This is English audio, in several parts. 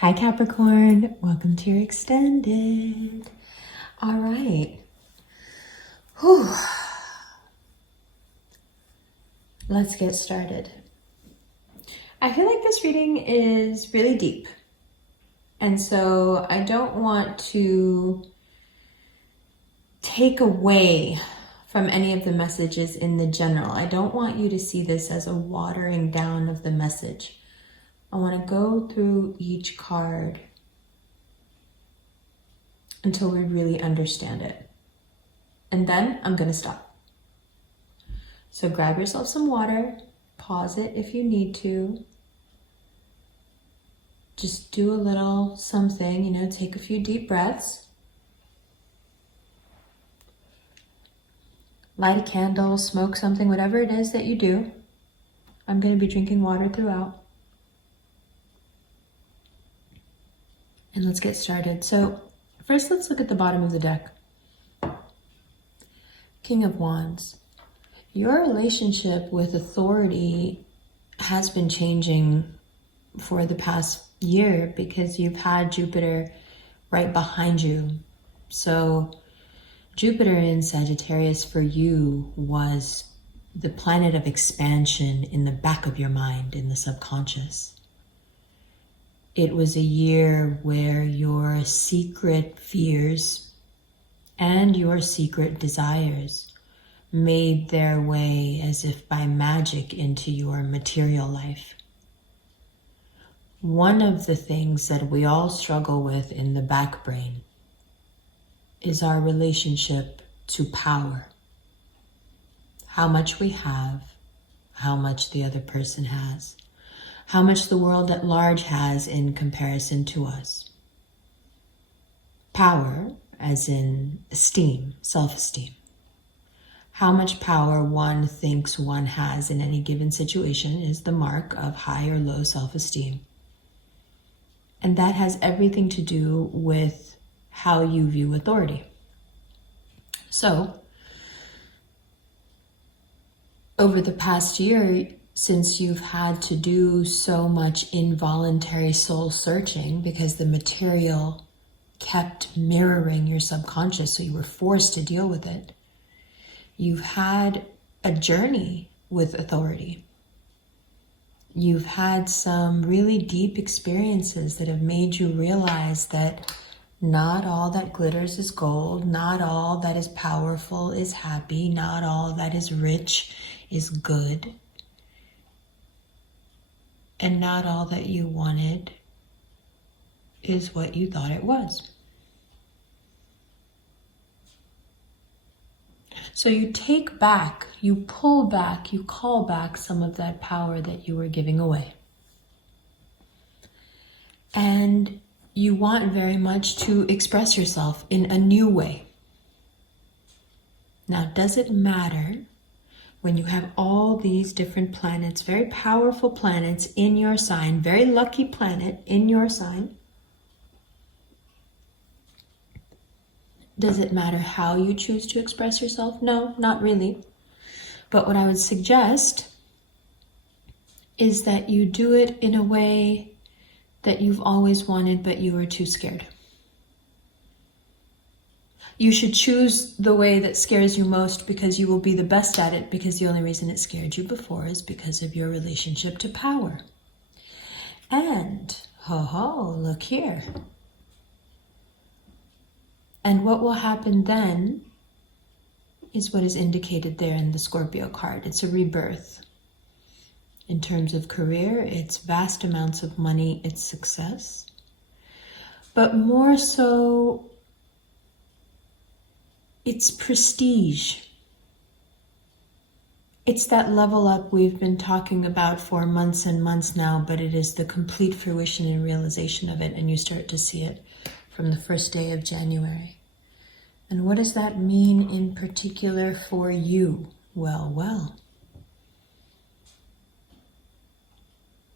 Hi Capricorn, welcome to your extended. All right. Whew. Let's get started. I feel like this reading is really deep. And so I don't want to take away from any of the messages in the general. I don't want you to see this as a watering down of the message. I want to go through each card until we really understand it. And then I'm going to stop. So grab yourself some water, pause it if you need to. Just do a little something, take a few deep breaths. Light a candle, smoke something, whatever it is that you do. I'm going to be drinking water throughout. And let's get started. So first, let's look at the bottom of the deck. King of Wands. Your relationship with authority has been changing for the past year because you've had Jupiter right behind you. So Jupiter in Sagittarius for you was the planet of expansion in the back of your mind, in the subconscious. It was a year where your secret fears and your secret desires made their way as if by magic into your material life. One of the things that we all struggle with in the back brain is our relationship to power. How much we have, how much the other person has, how much the world at large has in comparison to us. Power, as in esteem, self-esteem. How much power one thinks one has in any given situation is the mark of high or low self-esteem. And that has everything to do with how you view authority. So, over the past year, since you've had to do so much involuntary soul searching because the material kept mirroring your subconscious, so you were forced to deal with it, you've had a journey with authority. You've had some really deep experiences that have made you realize that not all that glitters is gold, not all that is powerful is happy, not all that is rich is good, and not all that you wanted is what you thought it was. So you take back, you pull back, you call back some of that power that you were giving away. And you want very much to express yourself in a new way. Now, does it matter when you have all these different planets, very powerful planets in your sign, very lucky planet in your sign? Does it matter how you choose to express yourself? No, not really. But what I would suggest is that you do it in a way that you've always wanted, but you were too scared. You should choose the way that scares you most because you will be the best at it, because the only reason it scared you before is because of your relationship to power. And, look here. And what will happen then is what is indicated there in the Scorpio card. It's a rebirth. In terms of career, it's vast amounts of money, it's success. But more so, it's prestige. It's that level up we've been talking about for months and months now, but it is the complete fruition and realization of it, and you start to see it from the first day of January. And what does that mean in particular for you? Well.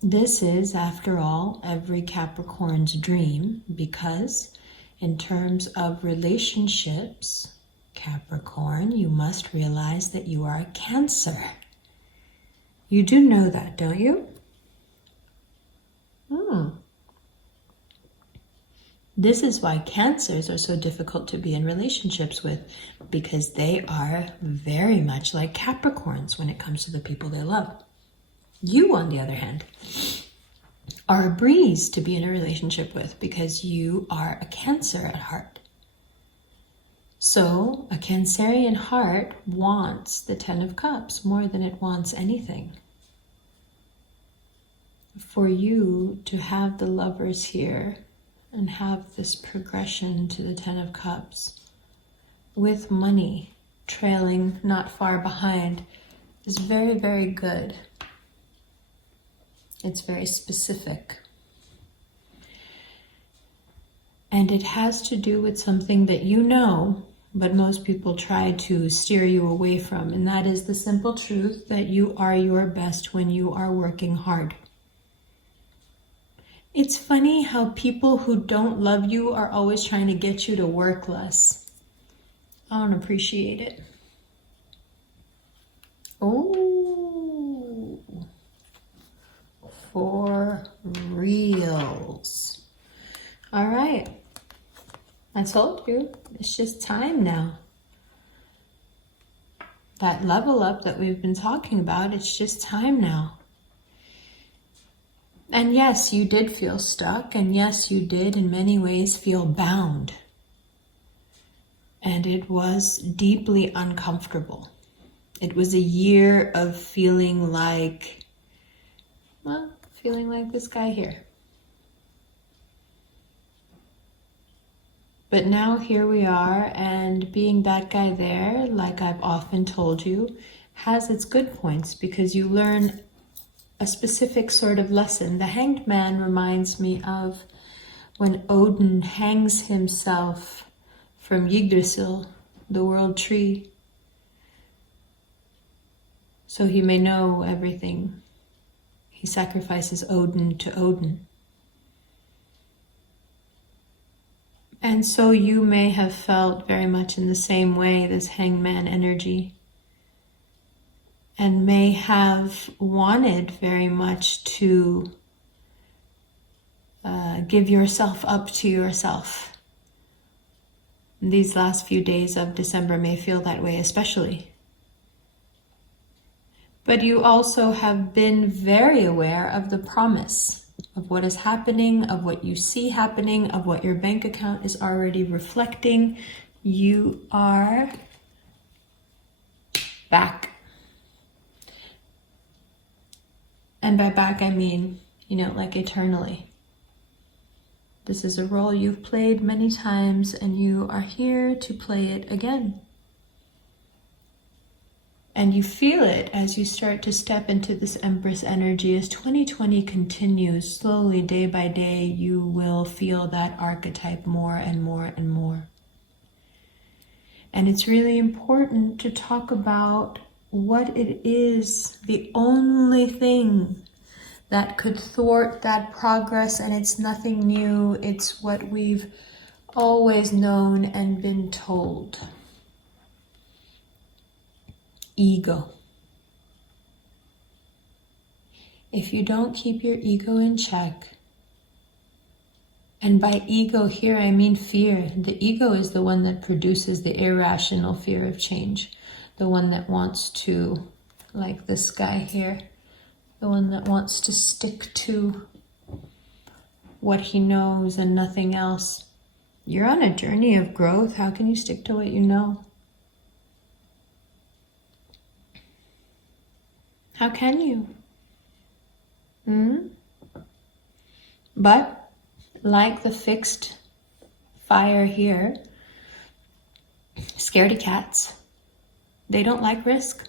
This is, after all, every Capricorn's dream, because in terms of relationships, Capricorn, you must realize that you are a Cancer. You do know that, don't you? This is why Cancers are so difficult to be in relationships with, because they are very much like Capricorns when it comes to the people they love. You, on the other hand, are a breeze to be in a relationship with because you are a Cancer at heart. So a Cancerian heart wants the 10 of Cups more than it wants anything. For you to have the Lovers here and have this progression to the 10 of Cups with money trailing not far behind is very, very good. It's very specific. And it has to do with something that you know, but most people try to steer you away from. And that is the simple truth that you are your best when you are working hard. It's funny how people who don't love you are always trying to get you to work less. I don't appreciate it. Oh, for reals. All right. I told you, it's just time now. That level up that we've been talking about, it's just time now. And yes, you did feel stuck, and yes, you did in many ways feel bound. And it was deeply uncomfortable. It was a year of feeling like, well, feeling like this guy here. But now here we are, and being that guy there, like I've often told you, has its good points because you learn a specific sort of lesson. The Hanged Man reminds me of when Odin hangs himself from Yggdrasil, the world tree, so he may know everything. He sacrifices Odin to Odin. And so you may have felt very much in the same way, this hangman energy, and may have wanted very much to give yourself up to yourself. These last few days of December may feel that way especially. But you also have been very aware of the promise of what is happening, of what you see happening, of what your bank account is already reflecting. You are back. And by back, I mean, like eternally. This is a role you've played many times, and you are here to play it again. And you feel it as you start to step into this Empress energy. As 2020 continues, slowly, day by day, you will feel that archetype more and more and more. And it's really important to talk about what it is, the only thing that could thwart that progress, and it's nothing new. It's what we've always known and been told. Ego. If you don't keep your ego in check, and by ego here I mean fear. The ego is the one that produces the irrational fear of change. The one that wants to, like this guy here, the one that wants to stick to what he knows and nothing else. You're on a journey of growth. How can you stick to what you know? How can you? But like the fixed fire here, scaredy cats, they don't like risk.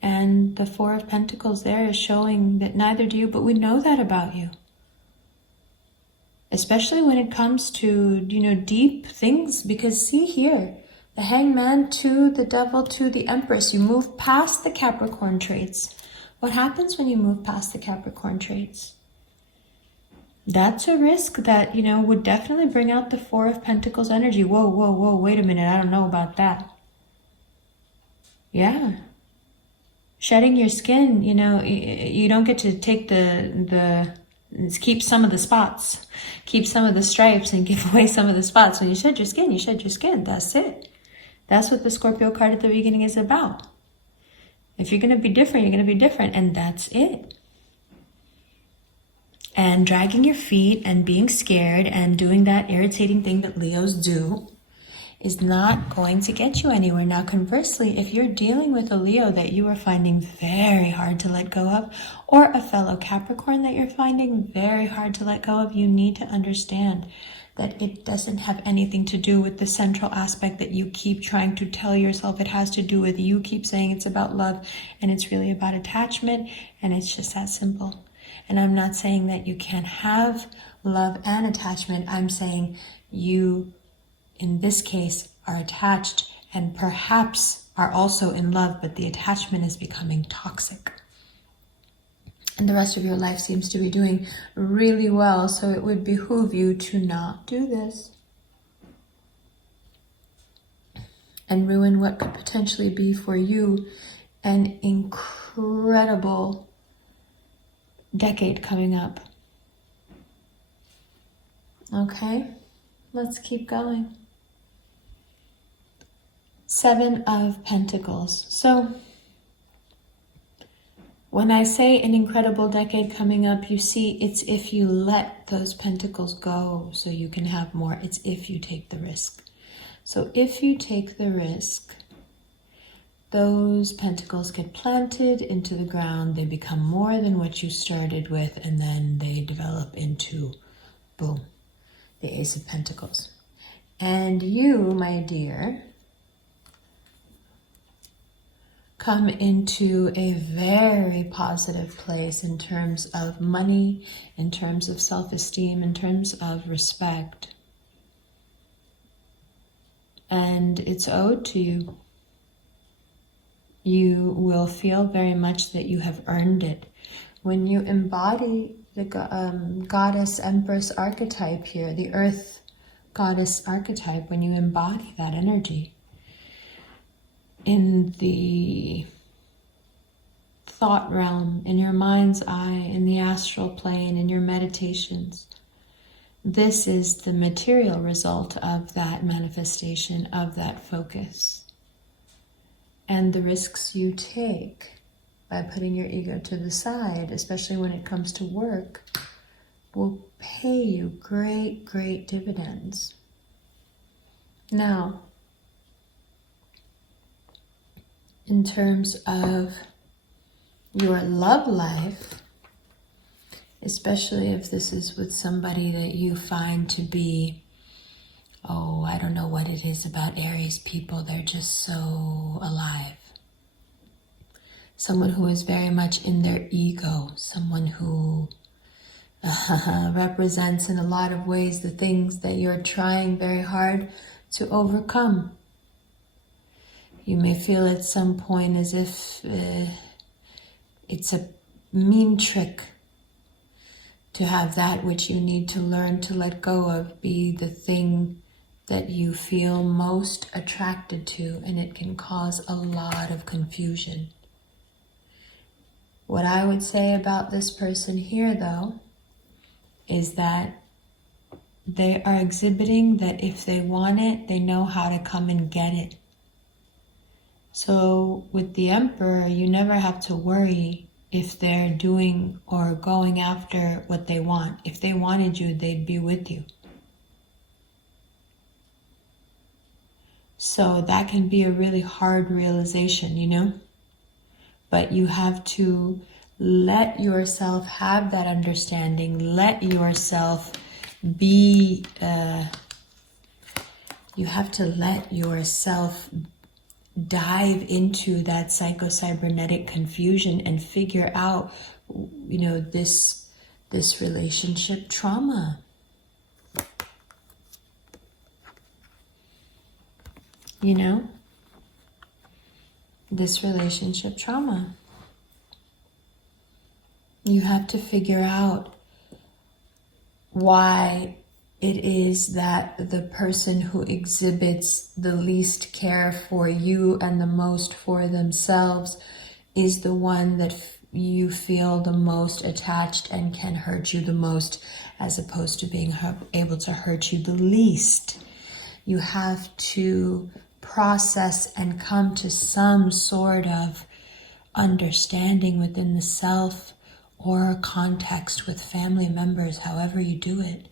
And the Four of Pentacles there is showing that neither do you, but we know that about you. Especially when it comes to, deep things, because see here, the Hangman to the Devil to the Empress, you move past the Capricorn traits. What happens when you move past the Capricorn traits? That's a risk that, would definitely bring out the Four of Pentacles energy. Whoa, wait a minute, I don't know about that. Yeah. Shedding your skin, you don't get to take the keep some of the spots, keep some of the stripes, and give away some of the spots. When you shed your skin, you shed your skin. That's it. That's what the Scorpio card at the beginning is about. If you're going to be different, you're going to be different, and that's it. And dragging your feet and being scared and doing that irritating thing that Leos do is not going to get you anywhere. Now, conversely, if you're dealing with a Leo that you are finding very hard to let go of, or a fellow Capricorn that you're finding very hard to let go of, you need to understand that it doesn't have anything to do with the central aspect that you keep trying to tell yourself it has to do with. You keep saying it's about love, and it's really about attachment, and it's just that simple. And I'm not saying that you can't have love and attachment. I'm saying you, in this case, are attached and perhaps are also in love, but the attachment is becoming toxic. And the rest of your life seems to be doing really well, so it would behoove you to not do this and ruin what could potentially be for you an incredible decade coming up. Okay, let's keep going. 7 of Pentacles. So when I say an incredible decade coming up, you see, it's if you let those pentacles go so you can have more. It's if you take the risk. So if you take the risk, those pentacles get planted into the ground. They become more than what you started with, and then they develop into, boom, the Ace of Pentacles. And you, my dear, come into a very positive place in terms of money, in terms of self-esteem, in terms of respect. And it's owed to you. You will feel very much that you have earned it. When you embody the goddess empress archetype here, the earth goddess archetype, when you embody that energy in the thought realm, in your mind's eye, in the astral plane, in your meditations, this is the material result of that manifestation, of that focus. And the risks you take by putting your ego to the side, especially when it comes to work, will pay you great, great dividends. Now, in terms of your love life, especially if this is with somebody that you find to be, oh, I don't know what it is about Aries people, they're just so alive. Someone who is very much in their ego, someone who represents in a lot of ways the things that you're trying very hard to overcome. You may feel at some point as if it's a mean trick to have that which you need to learn to let go of be the thing that you feel most attracted to, and it can cause a lot of confusion. What I would say about this person here, though, is that they are exhibiting that if they want it, they know how to come and get it. So with the Emperor, you never have to worry if they're doing or going after what they want. If they wanted you, they'd be with you. So that can be a really hard realization, you know? But you have to let yourself have that understanding. Let yourself be, you have to let yourself dive into that psycho-cybernetic confusion and figure out, you know, this relationship trauma. You know, this relationship trauma. You have to figure out why it is that the person who exhibits the least care for you and the most for themselves is the one that you feel the most attached and can hurt you the most, as opposed to being able to hurt you the least. You have to process and come to some sort of understanding within the self or context with family members, however you do it,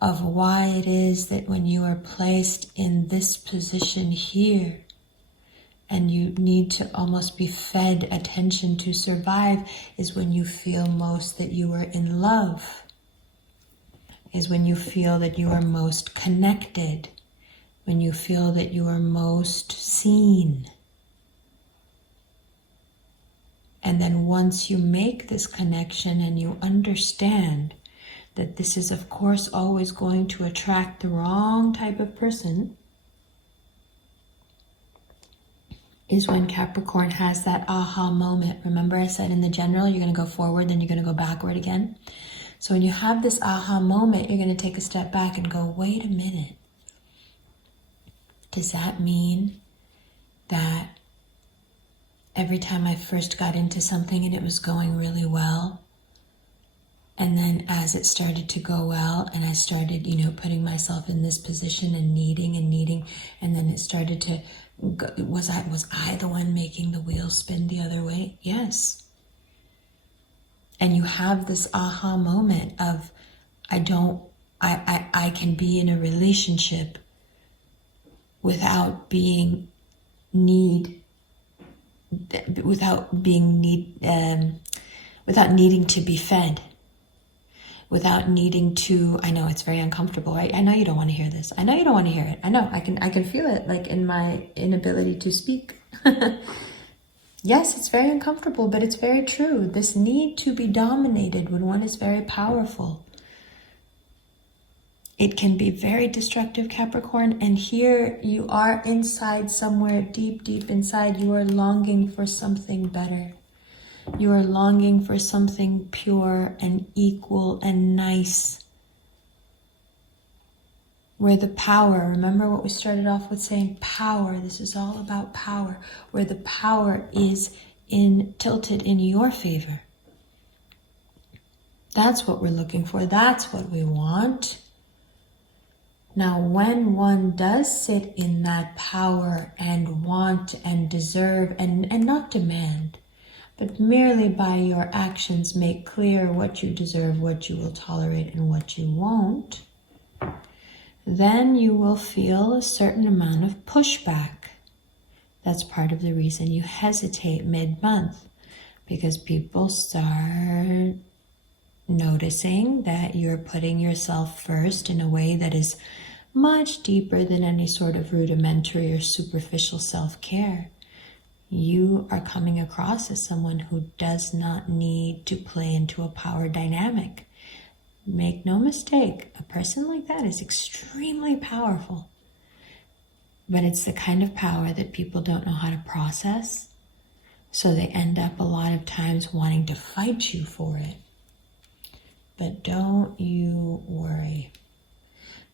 of why it is that when you are placed in this position here, and you need to almost be fed attention to survive, is when you feel most that you are in love, is when you feel that you are most connected, when you feel that you are most seen. And then once you make this connection and you understand that this is of course always going to attract the wrong type of person, is when Capricorn has that aha moment. Remember I said in the general, you're going to go forward, then you're going to go backward again. So when you have this aha moment, you're going to take a step back and go, wait a minute. Does that mean that every time I first got into something and it was going really well, and then as it started to go well and I started, putting myself in this position and needing, and then it started to go, was I the one making the wheels spin the other way? Yes. And you have this aha moment of, I can be in a relationship without needing to be fed, without needing to. I know it's very uncomfortable. I know you don't want to hear this. I know you don't want to hear it. I know I can feel it, like in my inability to speak. Yes, it's very uncomfortable, but it's very true. This need to be dominated when one is very powerful, it can be very destructive, Capricorn. And here you are inside, somewhere deep, deep inside, you are longing for something better. You are longing for something pure and equal and nice. Where the power, remember what we started off with saying, power, this is all about power, where the power is tilted in your favor. That's what we're looking for. That's what we want. Now, when one does sit in that power and want and deserve and not demand, but merely by your actions make clear what you deserve, what you will tolerate, and what you won't, then you will feel a certain amount of pushback. That's part of the reason you hesitate mid-month, because people start noticing that you're putting yourself first in a way that is much deeper than any sort of rudimentary or superficial self-care. You are coming across as someone who does not need to play into a power dynamic. Make no mistake, a person like that is extremely powerful. But it's the kind of power that people don't know how to process. So they end up a lot of times wanting to fight you for it. But don't you worry.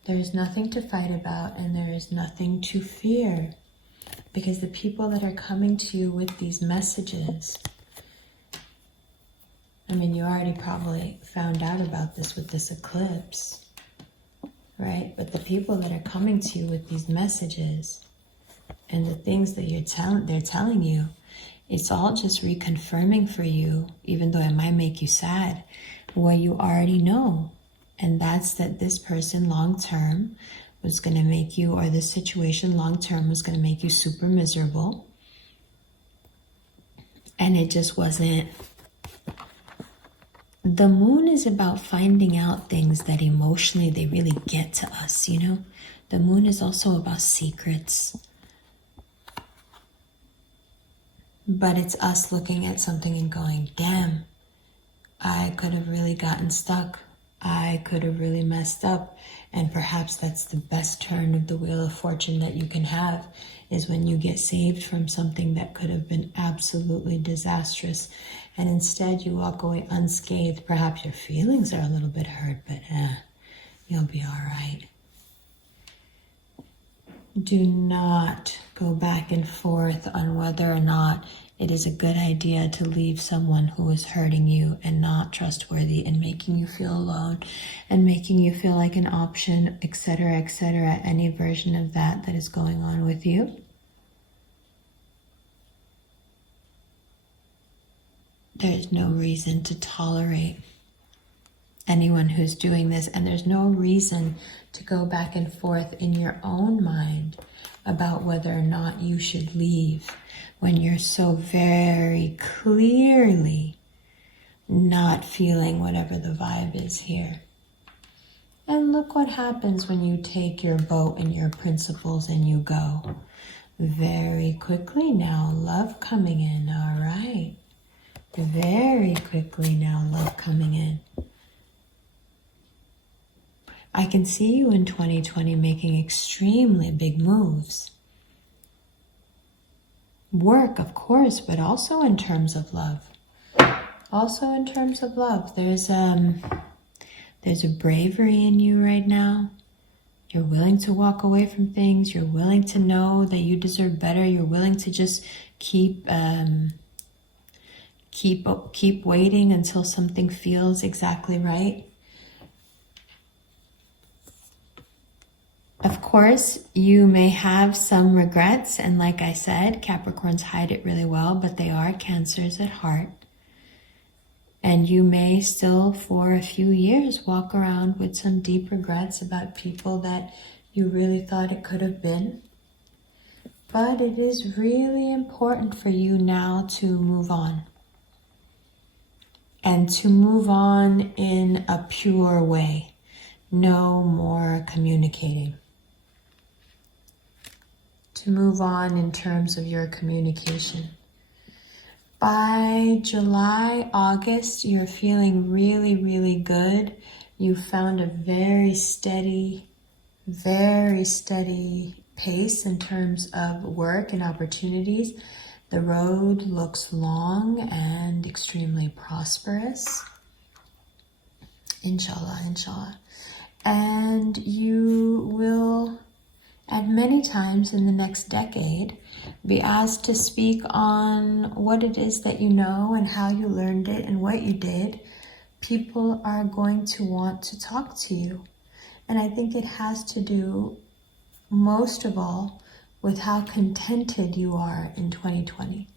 There's nothing to fight about, and there is nothing to fear. Because the people that are coming to you with these messages, I mean, you already probably found out about this with this eclipse, right? But the people that are coming to you with these messages and the things that they're telling you, it's all just reconfirming for you, even though it might make you sad, what you already know. And that's that this person long-term was going to make you, or this situation long-term was going to make you super miserable. And it just wasn't. The moon is about finding out things that emotionally they really get to us, The moon is also about secrets. But it's us looking at something and going, damn, I could have really gotten stuck. I could have really messed up. And perhaps that's the best turn of the Wheel of Fortune that you can have, is when you get saved from something that could have been absolutely disastrous. And instead you walk away unscathed. Perhaps your feelings are a little bit hurt, but you'll be all right. Do not go back and forth on whether or not it is a good idea to leave someone who is hurting you and not trustworthy and making you feel alone and making you feel like an option, etc., etc., any version of that is going on with you. There's no reason to tolerate anyone who's doing this, and there's no reason to go back and forth in your own mind about whether or not you should leave when you're so very clearly not feeling whatever the vibe is here. And look what happens when you take your boat and your principles and you go. Very quickly now, love coming in, all right. Very quickly now, love coming in. I can see you in 2020 making extremely big moves. Work, of course, but also in terms of love. Also in terms of love, there's a bravery in you right now. You're willing to walk away from things. You're willing to know that you deserve better. You're willing to just keep waiting until something feels exactly right. Of course, you may have some regrets, and like I said, Capricorns hide it really well, but they are Cancers at heart. And you may still, for a few years, walk around with some deep regrets about people that you really thought it could have been. But it is really important for you now to move on. And to move on in a pure way. No more communicating. To move on in terms of your communication. By July, August, you're feeling really, really good. You found a very steady pace in terms of work and opportunities. The road looks long and extremely prosperous. Inshallah, inshallah. And you will, at many times in the next decade, be asked to speak on what it is that you know and how you learned it and what you did. People are going to want to talk to you. And I think it has to do, most of all, with how contented you are in 2020.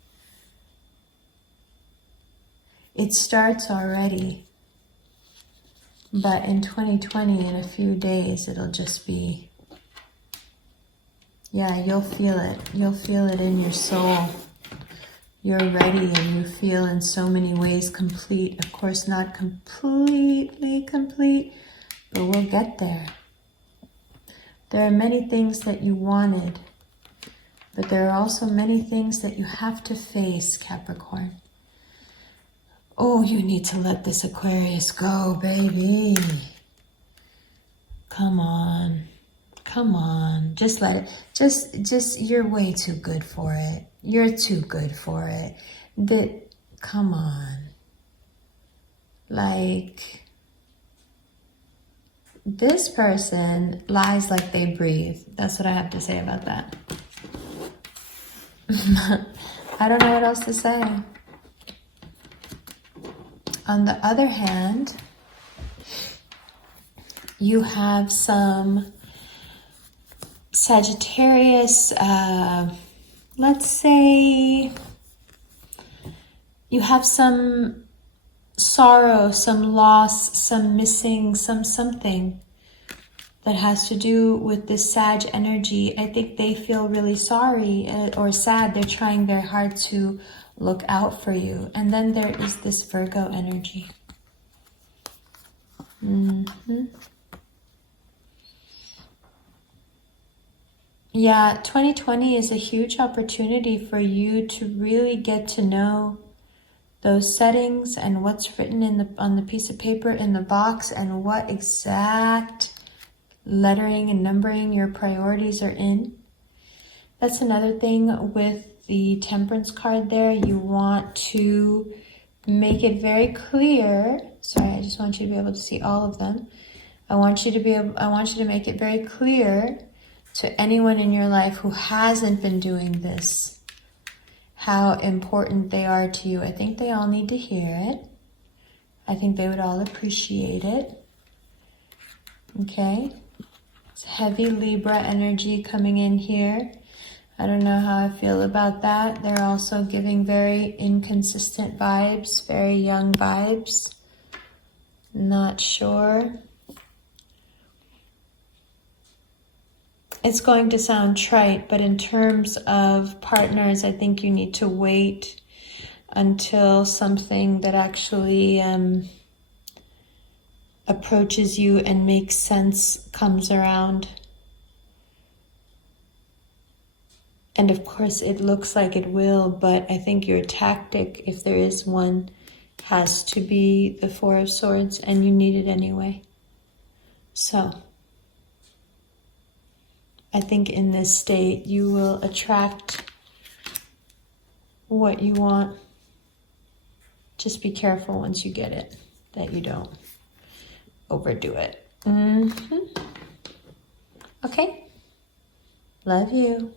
It starts already, but in 2020, in a few days, it'll just be, yeah, you'll feel it. You'll feel it in your soul. You're ready and you feel in so many ways complete. Of course, not completely complete, but we'll get there. There are many things that you wanted, but there are also many things that you have to face, Capricorn. Oh, you need to let this Aquarius go, baby. Come on. Come on. Just let it. Just, you're way too good for it. You're too good for it. Come on. Like, this person lies like they breathe. That's what I have to say about that. I don't know what else to say. On the other hand, you have some Sagittarius, let's say you have some sorrow, some loss, some missing, something that has to do with this Sag energy. I think they feel really sorry or sad. They're trying very hard to look out for you. And then there is this Virgo energy. Yeah, 2020 is a huge opportunity for you to really get to know those settings and what's written on the piece of paper in the box and what exact lettering and numbering your priorities are in. That's another thing with the Temperance card there. You want to make it very clear. Sorry, I just want you to be able to see all of them. I want you to make it very clear to anyone in your life who hasn't been doing this, how important they are to you. I think they all need to hear it. I think they would all appreciate it. Okay? It's heavy Libra energy coming in here. I don't know how I feel about that. They're also giving very inconsistent vibes, very young vibes. Not sure. It's going to sound trite, but in terms of partners, I think you need to wait until something that actually approaches you and makes sense comes around. And of course, it looks like it will, but I think your tactic, if there is one, has to be the Four of Swords, and you need it anyway. So, I think in this state, you will attract what you want. Just be careful once you get it, that you don't overdo it. Okay? Love you.